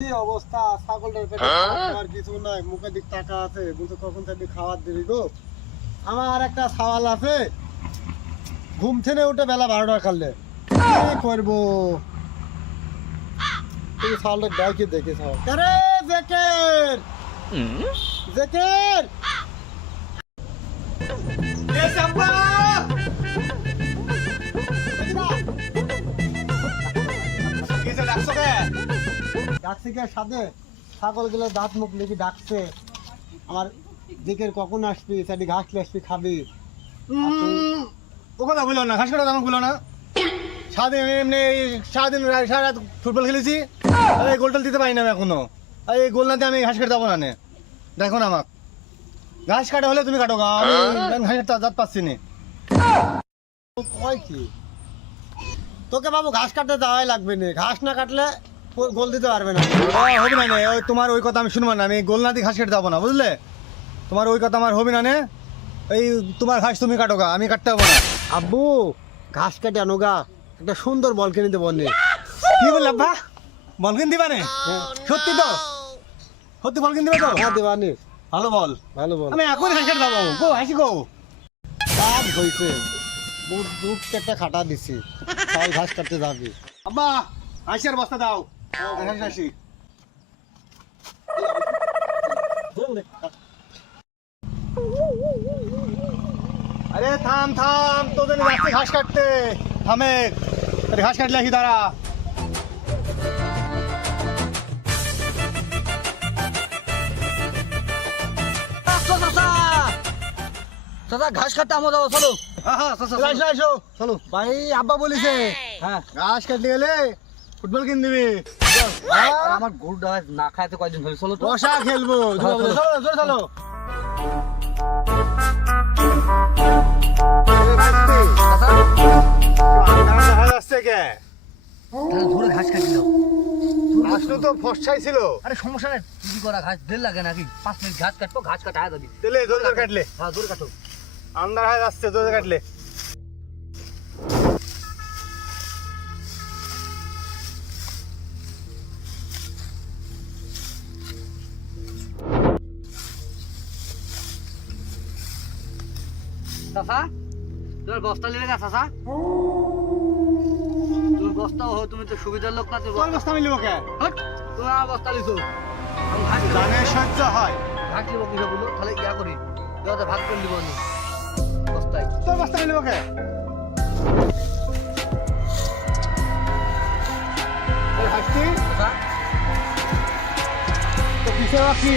কি অবস্থা? ছাগলটার পেটে খাবার কিছু নাই মুখের দিক টাকা আছে বলতো কখন থেকে খাবার দিবি গো? আমার একটা সওয়াল আছে। ঘুম থেকে উঠে বেলা বারোটা কাললে কি করব? এই সালটা ডাইকে দেখে সাল আরে জেকের! জেকের! ডাকছে কে? সাথে ছাগলগুলো দাঁত মুখ লেগে ডাকছে। আমার দিকের কখন আসবি সাইডে ঘাস আসবি খাবি। ও কথা বলল না ঘাস কাটা দাম বলল না। সারাদিন এমনি সারাদিন সারা রাত ফুটবল খেলেছি। এই গোলটা দিতে পারি না আমি এখনও। এই গোল না দিয়ে আমি ঘাস কাটতে যাব না দেখো না আমাক। ঘাস কাটা হলে তুমি কাটো গা। আমি ঘাস কাটতে জাত পাচ্ছি না। কয় কি? তোকে বাবু ঘাস কাটতে যাওয়াই লাগবে না। ঘাস না কাটলে গোল দিতে পারবে না। হবে না নে। ওই তোমার ওই কথা আমি শুনব না। আমি গোল না দিয়ে ঘাস কেটে যাব না বুঝলে? তোমার ওই কথা আমার হবে না নে। এই তোমার ঘাস তুমি কাটোগা আমি কাটতে যাব না। আব্বু ঘাস কাটে আনো গা। একটা সুন্দর বল কিনে দেবো নে। কি বললে আব্বা? বল কিন দিবা নে? সত্যি তো? সত্যি বল কিন দিবা তো? হ্যাঁ দেবা নে। ভালো বল। ভালো বল। আমি এখন ঘাস কাটতে যাব। গো হাসি গো। কাজ হয়েছে দুধ দুধ একটা খাটা দিছি। তাই ঘাস কাটতে যাবি। আব্বা হাসি আর বস্তা দাও। হাসি হাসি আরে থাম থাম তোদের যাচ্ছে ঘাস কাটতে। থামে। আরে ঘাস কাটলে দাঁড়া। দাদা ঘাস কাটতে আমার যাব চলো। আসো আসো চলো। ভাই আব্বা বলিছে। হ্যাঁ। ঘাস কাটতে গেলে ফুটবল কিন দিবি। আর আমার গরুটা না খাইতে কয়দিন হলো চলো তো। খেলব। চলো চলো ধরে ঘাস কাটি দাও। আসলো তো ফসাই ছিল। আরে সমস্যা নেই কি করা ঘাস? দেড় লাগে নাকি? পাঁচ মিনিট ঘাস কাটবো ঘাস কাটা কাটলে। হ্যাঁ দূরে কাটো। আন্দার হয়ে জোর কাটলে। চাচা? তোমার বস্তা নিলে গা চাচা। তুমি বস্তা হো তুমি তো সুবিধার লোক না তুমি বস্তা মিলিব কে? হট, তুমি আমার বস্তা লিছো আমি। জানে সহ্য হয়। ঘাস লিবো কিসে বলো তাহলে ইয়া করি। দাদা ভাত করে লিবো আমি বস্তায়। তোর বস্তা মিলিব কে? তোর হাসছি তো পিছে রাখি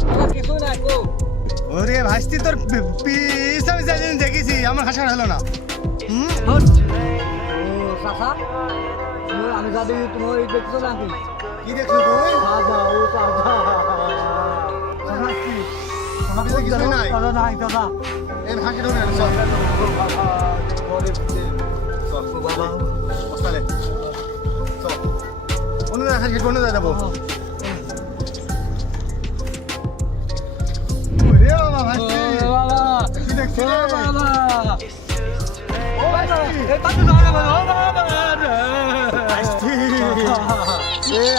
চাচা কিছুই নাই কো। ওরে ভাসতি তোর পিস আমি যেদিন দেখেছি আমার হাসা হলো না। আমি যা দেখি তুমি ওই দেখছ নাকি কি দেখলি তুই দাদা ও দাদা আমাকে তো কিছু নাই। দাদা নাই দাদা এর না চল। চল বাবা চল অন্য জায়গায় হাসি অন্য জায়গায়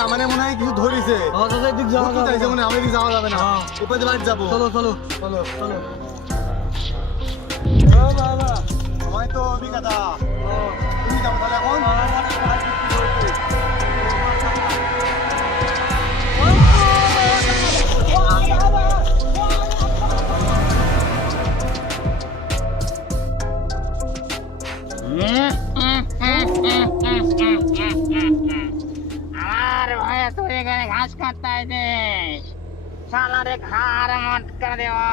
আমার মনে হয় কিছু ধরিছে মনে আমি যাওয়া যাবে না। এপাশে বাড়ি যাব চলো চলো চলো চলো তো অভিজ্ঞতা তুমি যাব তাহলে এখন আর ভয়ে তুই এখানে ঘাস কাটতে আইছিস। শালারে ঘাড় মটকা দেওয়া